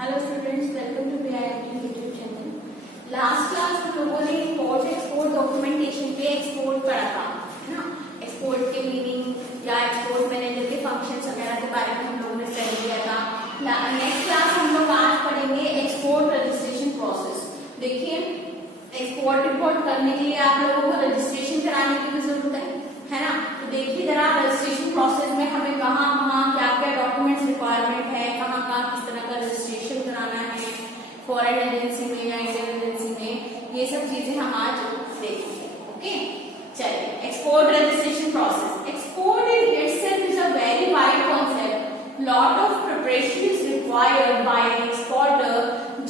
Hello students, welcome to BIT YouTube channel. Last class हम लोगों ने इंपोर्ट एक्सपोर्ट डॉक्यूमेंटेशन पे एक्सपोर्ट पढ़ा था, है ना। एक्सपोर्ट के मीनिंग या एक्सपोर्ट मैनेजर के फंक्शंस वगैरह के बारे में हम लोगों ने स्टडी किया था। नेक्स्ट क्लास हम लोग आज पढ़ेंगे एक्सपोर्ट रजिस्ट्रेशन प्रोसेस। देखिए, एक्सपोर्ट इंपोर्ट करने के लिए आप लोगों को रजिस्ट्रेशन कराने की भी जरूरत है ना। तो देखिए जरा रजिस्ट्रेशन प्रोसेस में हमें कहाँ क्या क्या डॉक्यूमेंट्स रिक्वायरमेंट है, कहाँ किस तरह का रजिस्ट्रेशन कराना है फॉरेन एजेंसी में या इंडियन एजेंसी में, ये सब चीजें हम आज देखेंगे। ओके, चलिए export registration process. Export in itself is a very wide concept. Lot of preparation is required by an exporter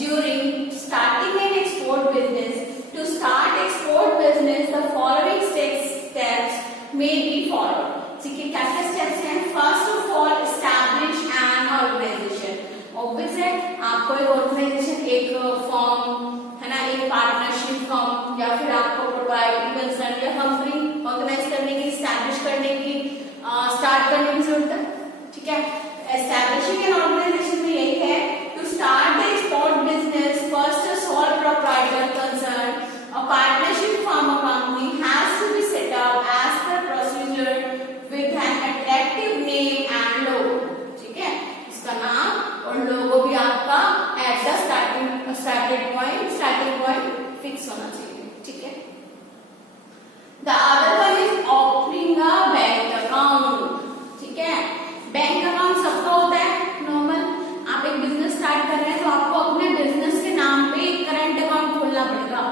during starting an export business. To start export business the following steps may be followed। ठीक है, क्या क्या steps हैं? First of all establish an organisation. Obvious है, आपको एक organisation, एक firm है ना, एक पार्टनरशिप फर्म या फिर आपको प्रोप्राइटरी कंसर्न या कंपनी ऑर्गेनाइज करने की, एस्टैब्लिश करने की, स्टार्ट करने की जरूरत है। ठीक है, एस्टैब्लिशिंग एन ऑर्गेनाइजेशन में यही है to start the export business. First a sole proprietor concern a partnership firm or company has to be set up as per procedure with an attractive name and logo। ठीक है, इसका नाम और लोगो भी आपका at the starting point fix होना चाहिए। ठीक है, the other one is opening a bank account. ठीक है, बैंक अकाउंट सबका होता है नॉर्मल। आप एक बिजनेस स्टार्ट कर रहे हैं तो आपको अपने बिजनेस के नाम पे एक करंट अकाउंट खोलना पड़ेगा।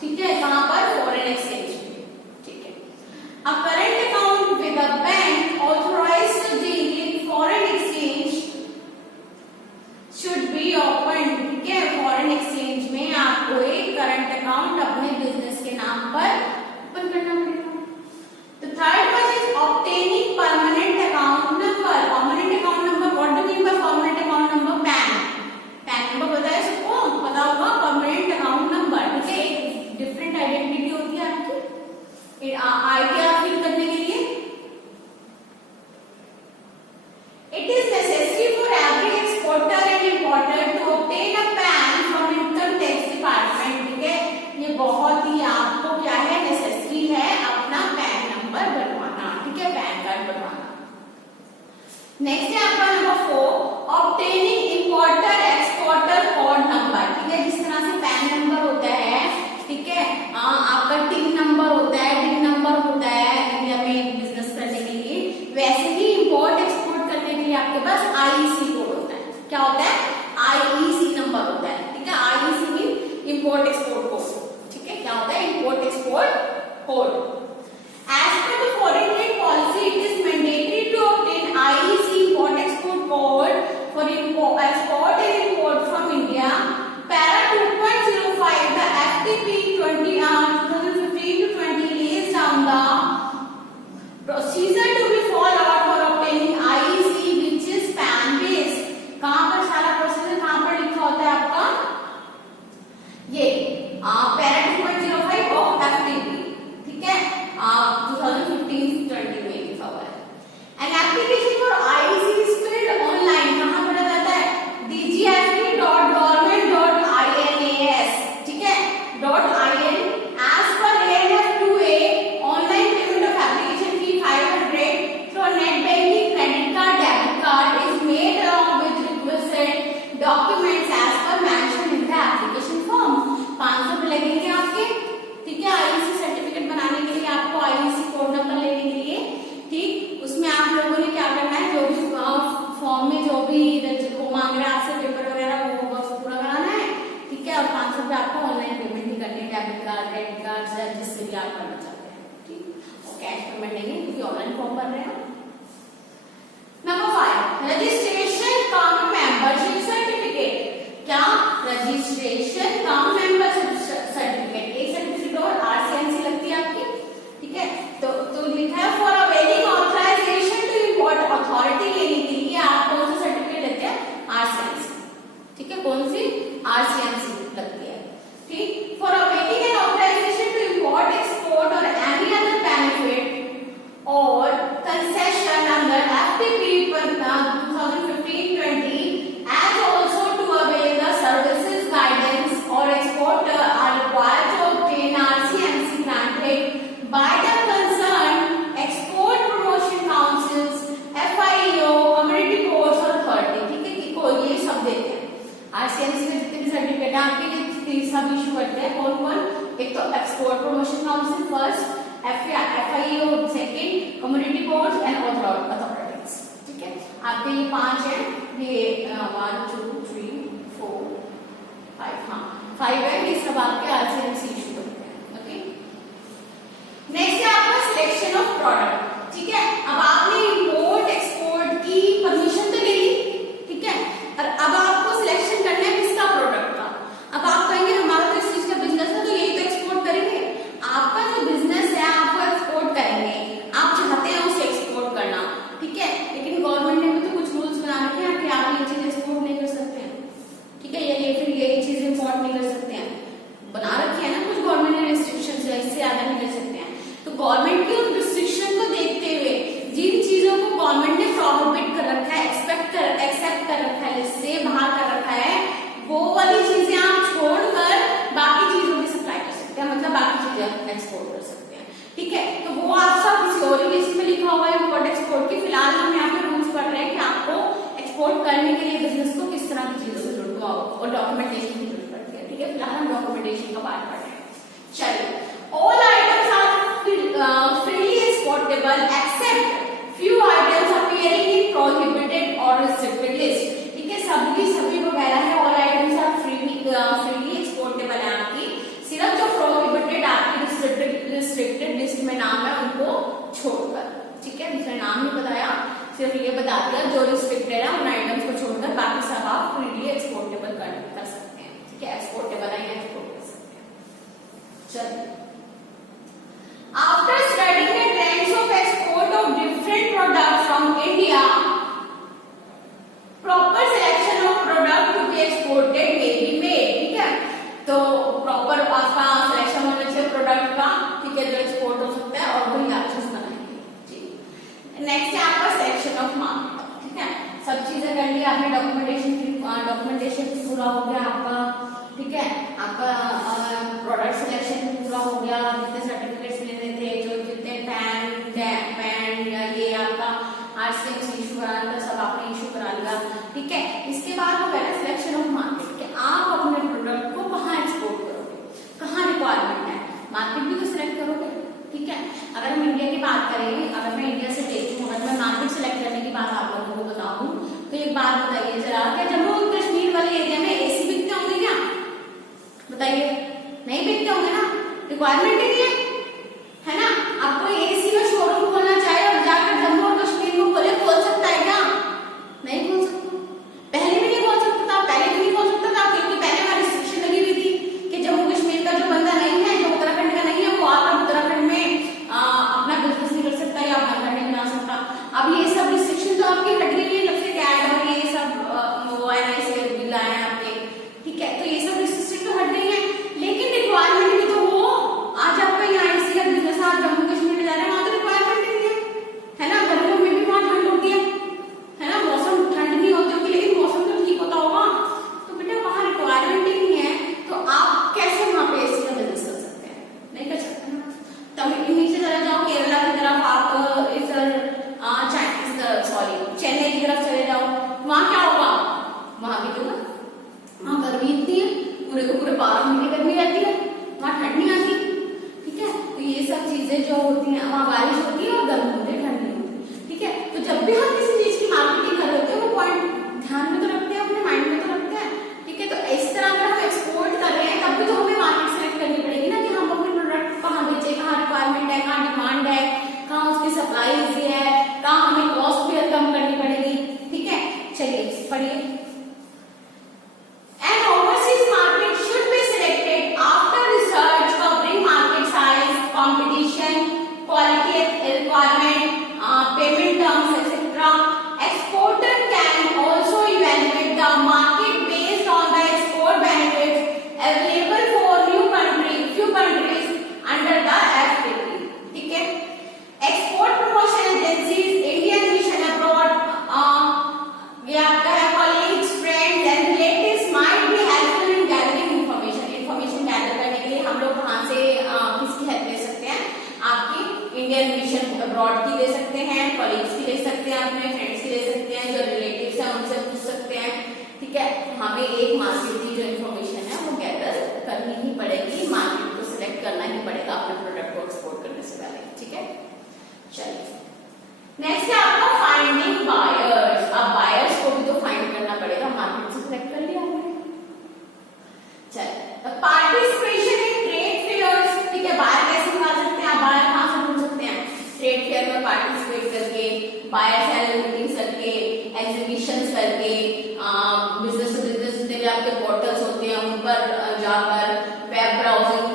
ठीक है, कहां पर? फॉरेन एक्सचेंज में। ठीक है, a current account with a bank authorised to deal in foreign exchange should be open. ठीक है, फॉरेन एक्सचेंज में आपको एक करंट अकाउंट अपने बिजनेस के नाम पर ओपन करना पड़ेगा। The third one is obtaining permanent account number. Permanent account number, what do mean by permanent account number? Pan number पता है सबको, पता होगा परमानेंट अकाउंट नंबर। ठीक है, डिफरेंट आइडेंटिटी होती है आपकी आईटीआर फिल करने के लिए। It is necessary for every exporter and importer to obtain a PAN from income tax department. ठीक है, ये बहुत ही आपको क्या है, नेसेसरी है अपना पैन नंबर बनवाना। ठीक है, पैन कार्ड बनवाना। नेक्स्ट है आपका number 4, obtaining importer exporter code number. ठीक है, जिस तरह से पैन नंबर होता है, ठीक है, आपका टिन नंबर होता है, डिन नंबर होता है इंडिया में बिजनेस करने के लिए, वैसे ही इंपोर्ट एक्सपोर्ट करने के लिए आपके पास आईईसी कोड होता है। क्या होता है? आईईसी नंबर होता है। ठीक है, IEC mean import export code. ठीक है, क्या होता है? Import export code. As per the foreign trade policy it is mandatory to obtain IEC import export code for export and import from India. Para 2.05 the FTP 2015 to 20 lays down the procedure to be followed for obtaining IEC which is PAN based। कहाँ पर सारा procedure कहाँ पर लिखा होता है आपका? ये पैरा 2.05 ऑफ FTP। ठीक है, 2015-20 में लिखा हुआ है। An application for IEC is filled online। कहाँ पढ़ा जाता है? dgfp.government.in। ठीक है, .in as per ANF 2A online payment of application fee 500 through net banking, credit card, debit card is made along with requisite documents as per mentioned in the application form। 500 लगेंगे आपके। ठीक है, IEC certificate बनाने के लिए आपको IEC code number लेने के लिए, ठीक, उसमें आप लोगों ने क्या करना है, जो भी फॉर्म में जो भी मांग रहे हैं आपसे पेपर वगैरह, वो बस पूरा कराना है। ठीक है, और 500 रुपये आपको ऑनलाइन पेमेंट भी करनी है, डेबिट कार्ड, क्रेडिट कार्ड या जिससे भी आप करना चाहते हैं। ठीक, और कैश पेमेंट नहीं है क्योंकि ऑनलाइन फॉर्म भर रहे हैं। Number 5, registration cum membership certificate. क्या? Registration cum membership certificate. एक सर्टिफिकेट और आरसीएमसी लगती है आपकी। ठीक है, तो लिखा है for availing authorisation to import. Authority लेने के लिए आप कौन सा सर्टिफिकेट लेते हैं? आरसीएमसी। ठीक है, कौन सी? आरसीएमसी लगती है। ठीक, for availing an authorisation to import, export और एनी अदर बेनिफिट और concession under FTP 2015-20 as also to avail सब इशू करते हैं। कौन कौन? एक तो export promotion council first, FIO second, community board and authorities. ठीक है, आपके ये 5 है, ये 1 2 3 4 5, हाँ 5 है, ये सब आपके RCMC इशू करते हैं। ओके, नेक्स्ट है आपका सिलेक्शन ऑफ प्रोडक्ट। ठीक है, अब आपने इंपोर्ट एक्सपोर्ट की परमिशन तो ले ली, ठीक है, और अब आपको सिलेक्शन करना है किसका? प्रोडक्ट का। अब आप कहेंगे हमारा तो इस चीज का बिजनेस है तो यही तो एक्सपोर्ट करेंगे। आपका जो बिजनेस है आपको एक्सपोर्ट करेंगे, आप चाहते हैं उसे एक्सपोर्ट करना, ठीक है, लेकिन गवर्नमेंट ने भी तो कुछ रूल्स बना रखे हैं कि आप ये चीज एक्सपोर्ट नहीं कर सकते हैं, ठीक है, या फिर ये चीज इंपोर्ट नहीं कर सकते हैं, बना रखे हैं ना कुछ गवर्नमेंट ने रिस्ट्रिक्शंस, इससे ज्यादा नहीं कर सकते हैं। तो गवर्नमेंट की उन रिस्ट्रिक्शन को देखते हुए जिन चीजों को गवर्नमेंट ने प्रोहिबिट कर रखा है, एक्सेप्ट कर रखा है, इससे बाहर कर रखा है, वो वाली चीजें आप छोड़कर बाकी चीजों की सप्लाई कर सकते हैं, मतलब बाकी चीजें एक्सपोर्ट कर सकते हैं। ठीक है, तो वो आप सब किसी और लिस्ट में लिखा हुआ है इंपोर्ट एक्सपोर्ट की। फिलहाल हम यहाँ पे रूल्स पढ़ रहे हैं कि आपको एक्सपोर्ट करने के लिए बिजनेस को किस तरह की चीजों की जरूरत हो और डॉक्यूमेंटेशन की जरूरत पड़ती है। ठीक है, फिलहाल हम डॉक्यूमेंटेशन का पार्ट पढ़ रहे हैं। चलिए, all items are freely exportable except few items appearing in prohibited or restricted list। ठीक है, सभी वगैरह है, all items are freely exportable है आपकी, सिर्फ जो prohibited आपकी restricted लिस्ट में नाम है उनको छोड़कर। ठीक है, दूसरा नाम नहीं बताया, सिर्फ ये बता दिया जो रिस्ट्रिक्टेड है उन आइटम्स को छोड़कर बाकी सब आप freely exportable कर सकते हैं। ठीक है, एक्सपोर्टेबल है या एक्सपोर्ट कर सकते हैं। चलिए, after studying the trends of export of different products from India, proper selection of product to be exported may be made। ठीक है, तो प्रॉपर आपका सिलेक्शन होना चाहिए प्रोडक्ट का, ठीक है, जो एक्सपोर्ट हो सकता है, और वही आप चीज बनाएंगे। जी, नेक्स्ट है आपका सिलेक्शन ऑफ मार्केट। ठीक है, सब चीजें कर ली आपने, डॉक्यूमेंटेशन पूरा हो गया आपका, ठीक है, आपका प्रोडक्ट सिलेक्शन पूरा हो गया, जितने सर्टिफिकेट्स लेने थे, जो जितने पैन या ये आपका RCMC इशू कराना था सब आपने इशू करा लिया। ठीक है, इसके बाद हो गया सिलेक्शन ऑफ मार्केट कि आप अपने प्रोडक्ट को कहाँ एक्सपोर्ट करोगे, कहाँ रिक्वायरमेंट है, मार्केट भी तो सिलेक्ट करोगे। ठीक है, अगर हम इंडिया की बात करें, अगर मैं इंडिया से देखती हूँ, अगर मैं मार्केट सिलेक्ट करने की बात आप लोगों को बताऊँ तो एक बात बताइए जरा, क्या जम्मू कश्मीर वाले एरिया में AC बिकते होंगे क्या? बताइए, नहीं बिकते होंगे ना, रिक्वायरमेंट ही नहीं है ना। आप कोई AC का शोरूम खोलना चाहे और जाकर जम्मू और कश्मीर में खोल सकता है क्या? नहीं खोल सकता, पहले भी नहीं खोल सकता था, क्योंकि पहले वहां रिस्ट्रिक्शन लगी हुई थी कि जम्मू कश्मीर का जो बंदा नहीं है, जो उत्तराखंड का नहीं है, वो आकर उत्तराखंड में अपना बिजनेस नहीं कर सकता या अपना घर नहीं बना सकता। अब ये सब रिस्ट्रिक्शन जो आपकी हट गई है, जब से कैट और ये सब NI से बिल आए हैं आपके, ठीक है, तो ये सब रिस्ट्रिक्शन तो हट गई है, लेकिन रिक्वायरमेंट भी तो वो आज आपका यहाँ AC का बिजनेस आप जम्मू कश्मीर में जा रहे हैं, वहां तो रिक्वायरमेंट नहीं है ना, गर्मियों में भी वहां ठंड होती है ना, मौसम ठंड नहीं होती होगी लेकिन मौसम तो ठीक होता होगा, तो बेटा वहां रिक्वायरमेंट ही नहीं है, तो आप कैसे वहां पे AC का बिजनेस कर सकते हैं? नहीं कर सकते ना। तमिल नीचे चले जाओ, केरला की तरफ आप इधर चेन्नई की तरफ चले जाओ, वहां क्या होगा? वहां भी तो वहां गर्मी इतनी है, पूरे को पूरे 12 महीने गर्मी रहती है, वहां ठंड नहीं आती। ठीक है, तो ये सब चीजें जो होती हैं, वहां बारिश होती है और गर्मी होती है, ठंड नहीं होती। ठीक है, तो जब भी हम किसी चीज की मार्केटिंग कर रहे होते हैं वो पॉइंट ध्यान में तो रखते हैं, अपने माइंड में तो रखते हैं। ठीक है, तो इस तरह अगर हम एक्सपोर्ट कर रहे हैं तब भी तो हमें मार्केट सेलेक्ट करनी पड़ेगी ना, कि हम अपने प्रोडक्ट कहाँ बेचे, कहाँ रिक्वायरमेंट है, कहाँ डिमांड है, कहाँ उसकी सप्लाई इजी है, कहाँ हमें कॉस्ट भी कम करनी पड़ेगी। ठीक है, चलिए पढ़िए। An overseas market should be selected after research covering market size, competition, quality requirement, payment terms, etc. Exporter can also evaluate the market based on the export benefits available for few countries under the FTA। ठीक है, export promotion agencies, Indian mission abroad, colleagues, friends and relatives might be helpful in gathering information gather करने के लिए हम लोग कहाँ से किसकी हेल्प ले सकते हैं? आपकी इंडियन मिशन अब्रॉड की ले सकते हैं, कॉलीग्स की ले सकते हैं, अपने फ्रेंड्स की ले सकते हैं, जो रिलेटिव्स हैं उनसे पूछ सकते हैं। ठीक है, हमें एक मार्केट की जो इन्फॉर्मेशन है वो गैदर ठीक है। चलिए नेक्स्ट है आपका फाइंडिंग बायर्स। अब बायर्स को भी तो फाइंड करना पड़ेगा, मार्केट से कलेक्ट कर लिया हमने। चलिए पार्टिसिपेशन इन ट्रेड फेयर्स, ठीक है। बायर कैसे बना सकते हैं, आप बायर कहां से ढूंढ सकते हैं, ट्रेड फेयर में पार्टिसिपेट करके, बायर सेलर मीटिंग्स करके, एग्जीबिशंस करके, बिजनेस टू बिजनेस जितने भी आपके पोर्टल्स होते हैं उन पर जाकर वेब ब्राउजिंग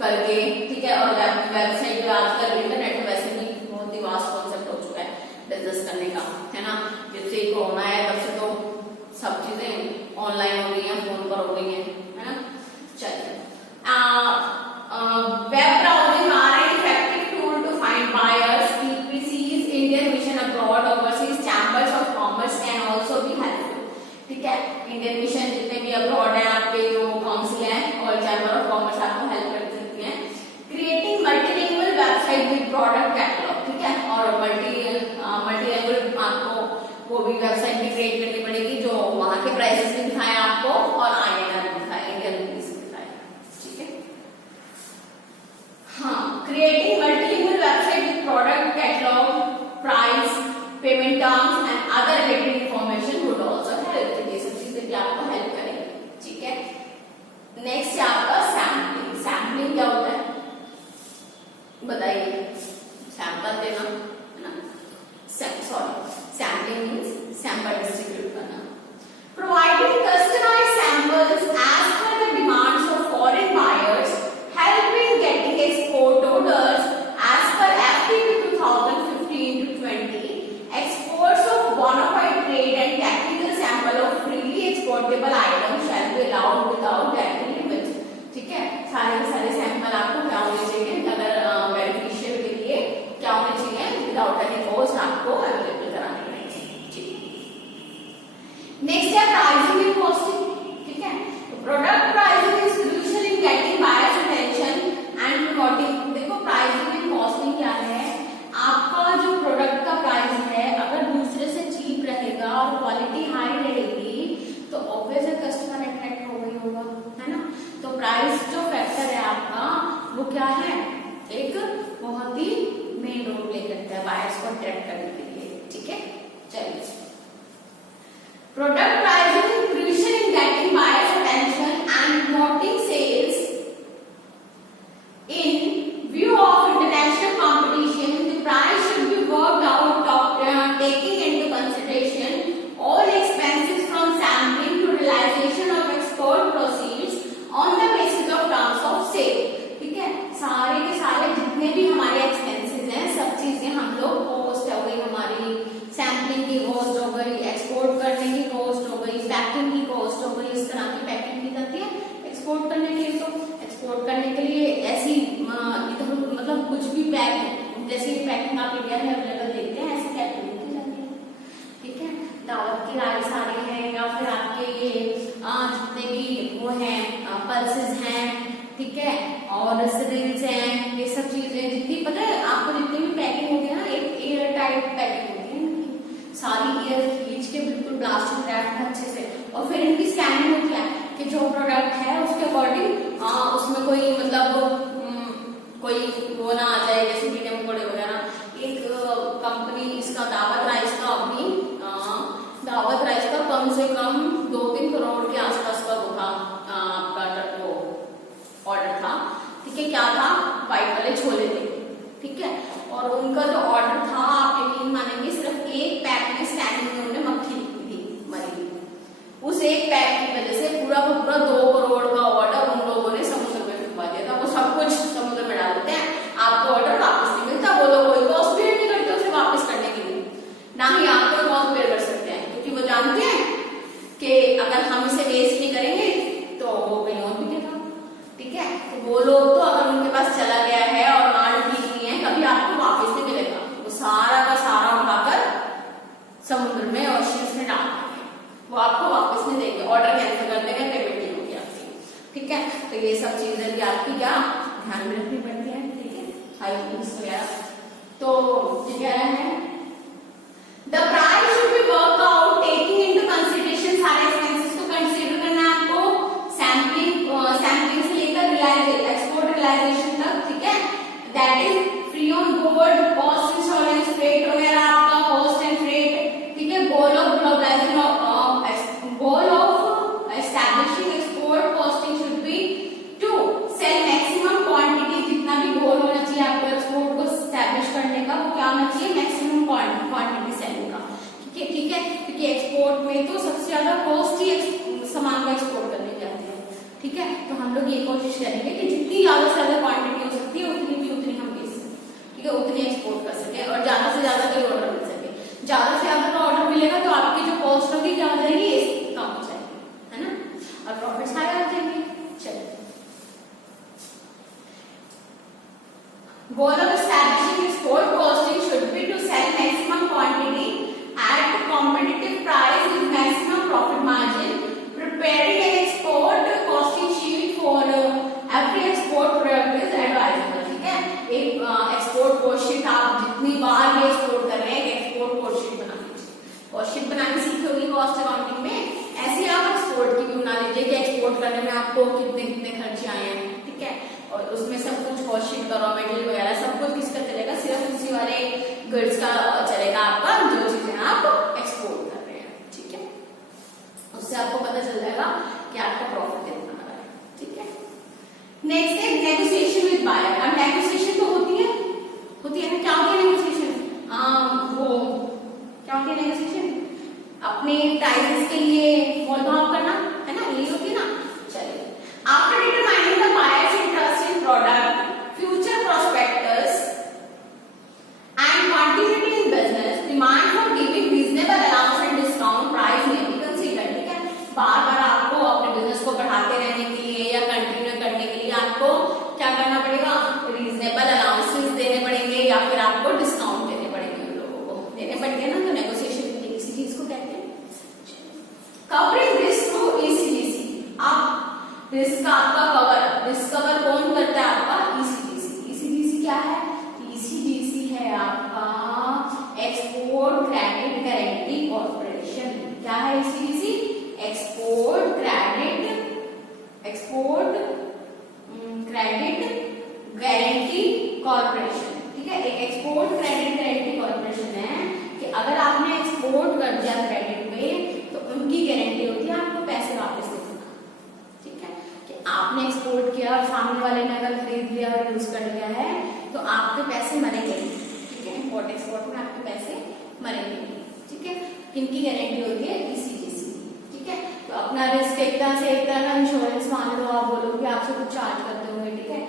करके, ठीक है। और वेबसाइट पे आजकल इंटरनेट वैसे भी बहुत ही वास्ट कॉन्सेप्ट हो चुका है बिजनेस करने का, है ना। जब से कोरोना है तब से तो सब चीजें ऑनलाइन हो गई हैं, फोन पर हो गई हैं, है ना। चलिए web browsing are an effective tool to find buyers, EPCs, Indian mission abroad, overseas chambers of commerce can also be helpful, ठीक है। इंडियन मिशन जितने भी अब्रॉड है आपके जो काउंसिल है और चैम्बर ऑफ कॉमर्स आपको हेल्प कर सकती हैं। Creating multilingual website with product catalogue, ठीक है। और मल्टीलिंगुअल आपको वो भी वेबसाइट भी क्रिएट करनी पड़ेगी जो वहां के प्राइसेस भी दिखाए आपको और INR भी दिखाए, इंडियन रुपीस दिखाए, ठीक है। हाँ, creating multilingual website with product catalogue, price, payment terms and other related information would also help. ये सब चीजें भी आपको हेल्प करेंगी, ठीक है। नेक्स्ट है आपका सैम्पलिंग। सैम्पलिंग क्या होता है बताइए, सैंपल देना, है ना। सैम्पलिंग मींस सैंपल डिस्ट्रीब्यूट करना। Providing customised samples as per the demands of foreign buyers, help in getting export orders as per FTP 2015-20। Exports of bonafide trade and technical sample of freely exportable items shall be allowed without time limit, ठीक है। सारे के सारे sample आपको क्या होने चाहिए, अगर वेरिफिकेशन के लिए क्या होने चाहिए, विदाउट एनी कॉस्ट आपको अवेलेबल कराने चाहिए। नेक्स्ट है प्राइसिंग एंड कॉस्टिंग, ठीक है। Product pricing is crucial in getting buyers attention and promoting. देखो प्राइसिंग एंड कॉस्टिंग क्या है, आपका जो प्रोडक्ट का प्राइस है अगर दूसरे से चीप रहेगा और क्वालिटी हाई रहेगी तो ऑब्वियसली कस्टमर अट्रैक्ट हो गई होगा, है ना। तो प्राइस जो फैक्टर है आपका वो क्या है, एक बहुत ही मेन रोल प्ले करता है बायर्स को अट्रैक्ट करने के लिए, ठीक है। चलिए product pricing crucial in getting buyers attention and promoting sales in view of international competition. The price should be worked out taking into consideration all expenses from sampling to realisation of export proceeds on the basis of terms of sale, ठीक है। सारे के सारे जितने भी हमारे expenses हैं सब चीजें हम लोग, कॉस्ट हो गई हमारी, सैम्पलिंग की कॉस्ट हो गई, एक्सपोर्ट करने की कॉस्ट हो गई, पैकिंग की कॉस्ट हो गई। इस तरह की पैकिंग की जाती है एक्सपोर्ट करने के लिए। तो एक्सपोर्ट करने के लिए ऐसी इधर मतलब कुछ भी पैक, जैसे पैकिंग आप इंडिया में अवेलेबल देखते हैं ऐसी पैकिंग की जाती है, ठीक है। दावत के राइस आ रहे हैं या फिर आपके ये जितने भी वो हैं पल्सेस हैं, ठीक है, और सिरिल्स हैं, ये सब चीजें जितनी पता है आपको, जितनी भी पैकिंग होती है ना, एक एयर टाइट पैकिंग होती है इनकी, सारी एयर खींच के बिल्कुल प्लास्टिक रैप अच्छे से, और फिर इनकी स्कैनिंग होती है कि जो प्रोडक्ट है उसके अकॉर्डिंग उसमें कोई मतलब कोई वो ना आ जाए, जैसे कीड़े मकोड़े वगैरह। एक कंपनी इसका दावत राइस का अपनी दावत राइस का कम से कम 2-3 करोड़ के आसपास का वो था आपका वो ऑर्डर था, ठीक है। क्या था, व्हाइट वाले छोले थे, ठीक है। और उनका जो ऑर्डर था आप यकीन मानेंगे सिर्फ एक पैक में स्कैनिंग में उन्हें मक्खी दिखी थी मरी। उस एक पैक की वजह से पूरा का पूरा 2 करोड़ का ऑर्डर उन लोगों ने समुद्र में फंसा दिया था। वो सब कुछ समुद्र में डाल देते हैं, आपको ऑर्डर वापस नहीं मिलता, वो लोग कोई कॉस्ट बेयर नहीं करते उसे वापस करने के लिए, ना ही आप कोई कॉस्ट बेयर कर सकते हैं, क्योंकि वो जानते हैं कि अगर हम इसे वेस्ट नहीं करेंगे तो वो कहीं और बिकेगा, ठीक है। तो वो लोग तो अगर उनके पास चला गया है और माल ठीक नहीं है कभी आपको वापस नहीं मिलेगा, वो सारा का सारा उठाकर समुद्र में और शिप्स में डाल देंगे, वो आपको वापस नहीं देंगे, ऑर्डर कैंसिल कर देंगे, पेमेंट नहीं होगी आपकी, ठीक है। तो ये सब चीजें भी आपकी क्या ध्यान में रखनी पड़ती है, ठीक है, हाइजीन्स वगैरह। तो ये कह रहा है the price should B work out taking into consideration, सारे एक्सपेंसेस को कंसीडर करना है आपको, सैम्पलिंग से लेकर एक्सपोर्ट रियलाइजेशन तक, ठीक है। दैट इज फ्री ऑन हम लोग ये कोशिश करेंगे कि जितनी ज्यादा से ज्यादा क्वांटिटी हो सकती है उतनी हम बेच सकें, ठीक है, उतनी एक्सपोर्ट कर सके और ज्यादा से ज्यादा कोई ऑर्डर मिल सके। ज्यादा से ज्यादा का ऑर्डर मिलेगा तो आपकी जो कॉस्ट होगी क्या हो जाएगी, कम हो जाएगी, है ना, और प्रॉफिट्स हाई आ जाएंगे। चलिए, goal of establishing export costing should be to sell maximum quantity at competitive price with maximum profit margin. Preparing an export costing sheet for every export product is advisable, ठीक है। एक export cost sheet आप जितनी बार ये export कर रहे हैं export cost sheet बना लीजिए। कॉस्ट शीट बनानी सीखी होगी कॉस्ट अकाउंटिंग में, ऐसे आप एक्सपोर्ट की भी बना लीजिए कि एक्सपोर्ट करने में आपको कितने कितने खर्चे आए हैं, ठीक है, और उसमें सब कुछ कॉस्ट शीट का, रॉ मटेरियल वगैरह सब कुछ किसका चलेगा, सिर्फ उसी वाले गुड्स का चलेगा आपका, जो चीजें आप एक्सपोर्ट कर रहे हैं, ठीक है। उससे आपको पता चल जाएगा कि आपका प्रॉफिट कितना आ रहा है, ठीक है। नेक्स्ट है नेगोशिएशन विद बायर। अब नेगोशिएशन तो होती है ना, क्या होती है नेगोशिएशन, वो क्या होती है नेगोशिएशन, अपने प्राइसेस के लिए मोल भाव करना, है ना, यही होती है ना। चलिए, after determining the buyers interest in product, future prospectus and quantity in business, demand for giving reasonable allowance and discount price में बी कंसीडर, ठीक है। बार बार आपको अपने बिजनेस को बढ़ाते रहने के लिए या कंटिन्यू करने के लिए आपको क्या करना पड़ेगा, रीजनेबल अलाउंसेस देने पड़ेंगे या फिर आपको डिस्काउंट देने पड़ेंगे, उन लोगों को देने पड़ेंगे ना, तो नेगोशिएशन इसी चीज को कहते हैं। कवरिंग रिस्क थ्रू ईसीजीसी, आप रिस्क आपका रिस्क कवर कौन करता है, आपका ईसीजीसी। ईसीजीसी क्या है, ईसीजीसी है आपका एक्सपोर्ट क्रेडिट गारंटी कॉर्पोरेशन। क्या है ECGC, export credit guarantee corporation, ठीक है। एक एक्सपोर्ट क्रेडिट गारंटी कॉर्पोरेशन है कि अगर आपने एक्सपोर्ट कर दिया क्रेडिट पे तो उनकी गारंटी होती है आपको पैसे वापस देने का, ठीक है, कि आपने एक्सपोर्ट किया और सामने वाले ने अगर खरीद लिया और यूज कर लिया है तो आपके पैसे मरेंगे, ठीक है, इम्पोर्ट एक्सपोर्ट में आपके पैसे मरेंगे, ठीक है। इनकी गारंटी होती है ईसीजीसी, ठीक है। तो अपना रिस्क एक तरह का इंश्योरेंस मान लो, आप बोलो कि आपसे कुछ चार्ज करते होंगे, ठीक है,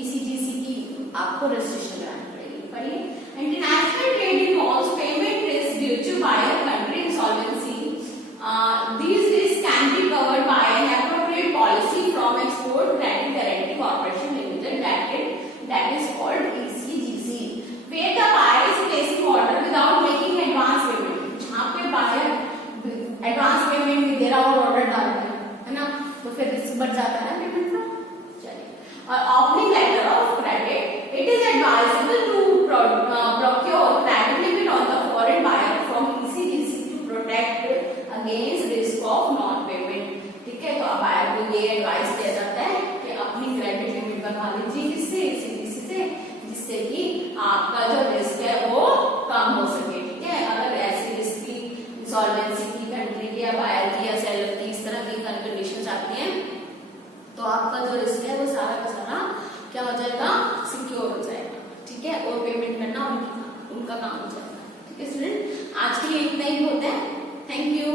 ईसीजीसी की आपको रजिस्ट्रेशन करानी पड़ेगी। पढ़िए, international trade involves payment risk due to buyer country insolvency, these risks can be covered by an appropriate policy from Export Credit Guarantee Corporation Limited, that is called ECGC, where the buyer is placing order without making advance payment। जहाँ पे buyer advance payment नहीं दे रहा और order डाल रहा है ना, तो फिर रिस्क बढ़ जाता है पेमेंट का। चलिए, और opening letter of credit, it is advisable to procure credit limit on the foreign buyer from ECGC to protect against risk of non payment, ठीक है। तो अब बायर को ये एडवाइस दिया जाता है कि अपनी क्रेडिट लिमिट बढ़ा लीजिए, किससे, ECGC से, जिससे कि आपका जो रिस्क है वो कम हो सके, ठीक है। अगर ऐसी रिस्क की इंसॉल्वेंसी की कंट्री की या बायर की या सेलर की इस तरह की कंडीशंस आती हैं तो आपका जो रिस्क है वो सारा का सारा क्या हो जाएगा, सिक्योर हो जाएगा, ठीक है, और पेमेंट करना उनका काम हो जाएगा, ठीक है। स्टूडेंट, आज के लिए इतना ही होता है, थैंक यू।